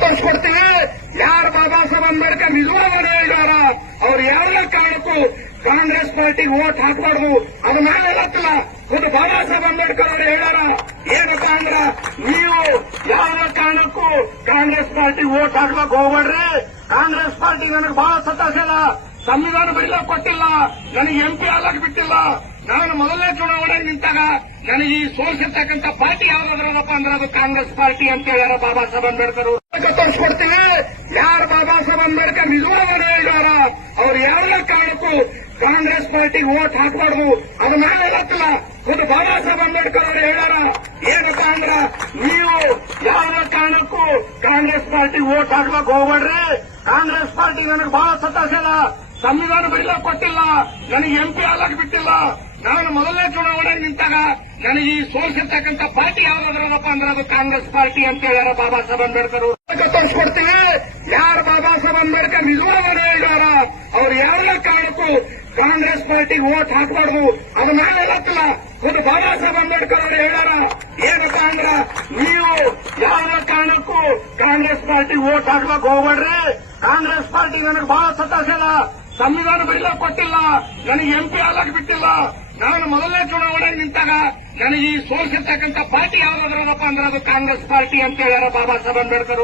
ತೋರಿಸ್ಕೊಡ್ತೀವಿ. ಯಾರು ಬಾಬಾ ಸಾಹೇಬ್ ಅಂಬೇಡ್ಕರ್ ನಿಜವಾಗ ಹೇಳಿದಾರ, ಅವ್ರು ಯಾರನ್ನ ಕಾರಣಕ್ಕೂ ಕಾಂಗ್ರೆಸ್ ಪಾರ್ಟಿಗೆ ಓಟ್ ಹಾಕಬಾರ್ದು. ಅದು ನಾನು ಹೇಳತ್ತಲ್ಲ ಒಂದು ಬಾಬಾ ಸಾಹೇಬ್ ಅಂಬೇಡ್ಕರ್ ಅವರು ಹೇಳಾರ ಏನಪ್ಪ ಅಂದ್ರ ನೀವು ಯಾರ ಕಾರಣಕ್ಕೂ ಕಾಂಗ್ರೆಸ್ ಪಾರ್ಟಿಗೆ ಓಟ್ ಹಾಕ್ಲಕ್ ಹೋಗ್ಬೇಡ್ರಿ. ಕಾಂಗ್ರೆಸ್ ಪಾರ್ಟಿ ನನಗೆ ಬಹಳ ಸತಾಸಲ್ಲ ಸಂವಿಧಾನ ಬರೀಲಕ್ ಕೊಟ್ಟಿಲ್ಲ. ನನಗೆ ಎಂಪಿ ಆಗ್ಲಕ್ ಬಿಟ್ಟಿಲ್ಲ. ನಾನು ಮೊದಲನೇ ಚುನಾವಣೆ ನಿಂತಾಗ ನನಗೆ ಈ ಸೋಲಿಸಿರ್ತಕ್ಕಂಥ ಪಾರ್ಟಿ ಯಾವ್ದಾದ್ರಪ್ಪ ಅಂದ್ರೆ ಅದು ಕಾಂಗ್ರೆಸ್ ಪಾರ್ಟಿ ಅಂತ ಹೇಳ್ಯಾರ ಬಾಬಾ ಸಾಹೇಬ್ ಅಂಬೇಡ್ಕರ್ ತೋರಿಸ್ಕೊಡ್ತೀವಿ ಯಾರು ಬಾಬಾ ಸಾಹೇಬ್ ಅಂಬೇಡ್ಕರ್ ನಿಜವಾದ ಹೇಳಿದಾರ ಅವ್ರು ಯಾರನ್ನ ಕಾರಣಕ್ಕೂ ಕಾಂಗ್ರೆಸ್ ಪಾರ್ಟಿಗೆ ಓಟ್ ಹಾಕಬಾರ್ದು. ಅದು ನಾನು ಹೇಳತ್ತಲ್ಲ ಒಂದು ಬಾಬಾ ಸಾಹೇಬ್ ಅಂಬೇಡ್ಕರ್ ಅವರು ಹೇಳ್ಯಾರ, ಏನಪ್ಪ ಅಂದ್ರ ನೀವು ಯಾವ ಕಾರಣಕ್ಕೂ ಕಾಂಗ್ರೆಸ್ ಪಾರ್ಟಿಗೆ ಓಟ್ ಹಾಕ್ಲಕ್ ಹೋಗ್ಬೇಡ್ರಿ. ಕಾಂಗ್ರೆಸ್ ಪಾರ್ಟಿ ನನಗೆ ಬಹಳ ಸತಾಸಲ್ಲ ಸಂವಿಧಾನ ಬರೀಲಕ್ ಕೊಟ್ಟಿಲ್ಲ. ನನಗೆ ಎಂಪಿ ಆಗ್ಲಕ್ ಬಿಟ್ಟಿಲ್ಲ. ನಾನು ಮೊದಲನೇ ಚುನಾವಣೆ ನಿಂತಾಗ ನನಗೆ ಈ ಸೋಲಿಸಿರ್ತಕ್ಕಂಥ ಪಾರ್ಟಿ ಯಾವ್ದಾದ್ರಪ್ಪ ಅಂದ್ರೆ ಅದು ಕಾಂಗ್ರೆಸ್ ಪಾರ್ಟಿ ಅಂತ ಹೇಳ್ಯಾರ ಬಾಬಾ ಸಾಹೇಬ್ ಅಂಬೇಡ್ಕರ್ ತೋರಿಸ್ಕೊಡ್ತೀವಿ ಯಾರು ಬಾಬಾ ಸಾಹೇಬ್ ಅಂಬೇಡ್ಕರ್ ನಿಜವಾದ ಹೇಳಿದಾರ ಅವ್ರು ಯಾರನ್ನ ಕಾರಣಕ್ಕೂ ಕಾಂಗ್ರೆಸ್ ಪಾರ್ಟಿಗೆ ಓಟ್ ಹಾಕಬಾರ್ದು, ಅದು ನಾನು ಹೇಳತ್ತಲ್ಲ. ಒಂದು ಬಾಬಾ ಸಾಹೇಬ್ ಅಂಬೇಡ್ಕರ್ ಅವರು ಹೇಳ್ಯಾರ, ಏನಪ್ಪ ಅಂದ್ರ ನೀವು ಯಾವ ಕಾರಣಕ್ಕೂ ಕಾಂಗ್ರೆಸ್ ಪಾರ್ಟಿಗೆ ಓಟ್ ಹಾಕ್ಲಕ್ ಹೋಗ್ಬೇಡ್ರಿ ಕಾಂಗ್ರೆಸ್ ಪಾರ್ಟಿ ನನಗೆ ಬಹಳ ಸತಾಸಲ್ಲ ಸಂವಿಧಾನ ಬರೀಲಕ್ ಕೊಟ್ಟಿಲ್ಲ, ನನಗೆ ಎಂಪಿ ಆಗಲಿಕ್ಕೆ ಬಿಟ್ಟಿಲ್ಲ. ನಾನು ಮೊದಲನೇ ಚುನಾವಣೆ ನಿಂತಾಗ ನನಗೆ ಈ ಸೋಲಿಸಿರ್ತಕ್ಕಂಥ ಪಾರ್ಟಿ ಯಾವ್ದಾದ್ರಪ್ಪ ಅಂದ್ರೆ ಅದು ಕಾಂಗ್ರೆಸ್ ಪಾರ್ಟಿ ಅಂತ ಹೇಳ್ಯಾರ ಬಾಬಾ ಸಾಹೇಬ್ ಅಂಬೇಡ್ಕರ್.